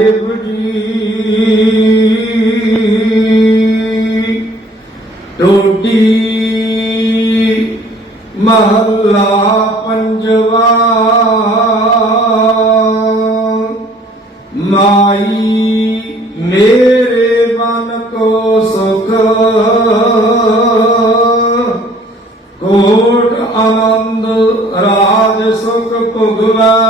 ਦੇਵ ਜੀ। ਟੋਟੀ ਮਹੱਲਾ ਪੰਜਵਾ। ਮਾਈ ਮੇਰੇ ਮਨ ਕੋ ਸੁਖ। ਕੋਟ ਆਨੰਦ ਰਾਜ ਸੁਖ ਭੁਗਵਾ।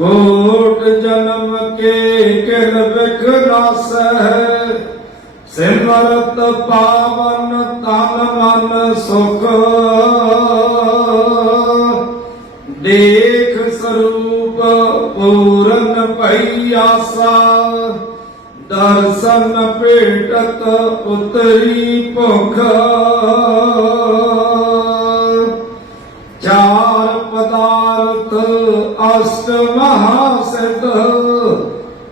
ਕੋਟ ਜਨਮ ਕੇ ਕਿਲ ਬਿਖ ਨਾਸੈ ਸਿਮਰਤ ਪਾਵਨ ਤਨ ਮਨ ਸੁਖ। ਦੇਖ ਸਰੂਪ ਪੂਰਨ ਭਈ ਆਸਾ। ਦਰਸ਼ਨ ਭੇਟਤ ਉਤਰੀ ਭੁਖ। ਅਸ਼ਟ ਮਹਾਸਿਧ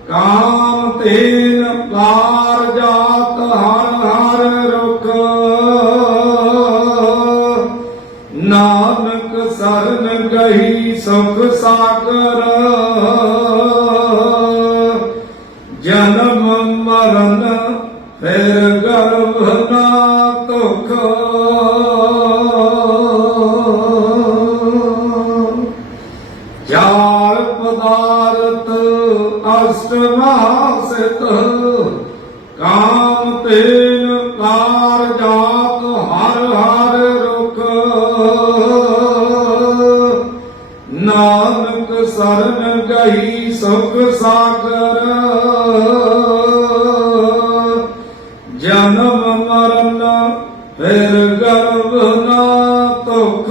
ਕਾਮ ਤੇਨ ਪਾਰ ਜਾਤ ਹਰ ਹਰ ਰੁਖ। ਨਾਨਕ ਸਰਨ ਗਈ ਸੁਖ ਸਾਗਰ, ਜਨਮ ਮਰਨ ਫਿਰ ਗਰਭ ਨਾ ਪਦਾਰਥ ਅਸ਼ਟ ਮਹਾਸਿਤ ਕਾਮ ਤੇਨ ਕਾਰ ਜਾਤ ਹਰ ਹਰ ਰੁਖ। ਨਾਨਕ ਸਰਨ ਗਈ ਸੁਖ ਸਾਗਰ, ਜਨਮ ਮਰਨ ਫਿਰ ਗਰਭ ਨਾ ਤੁਖ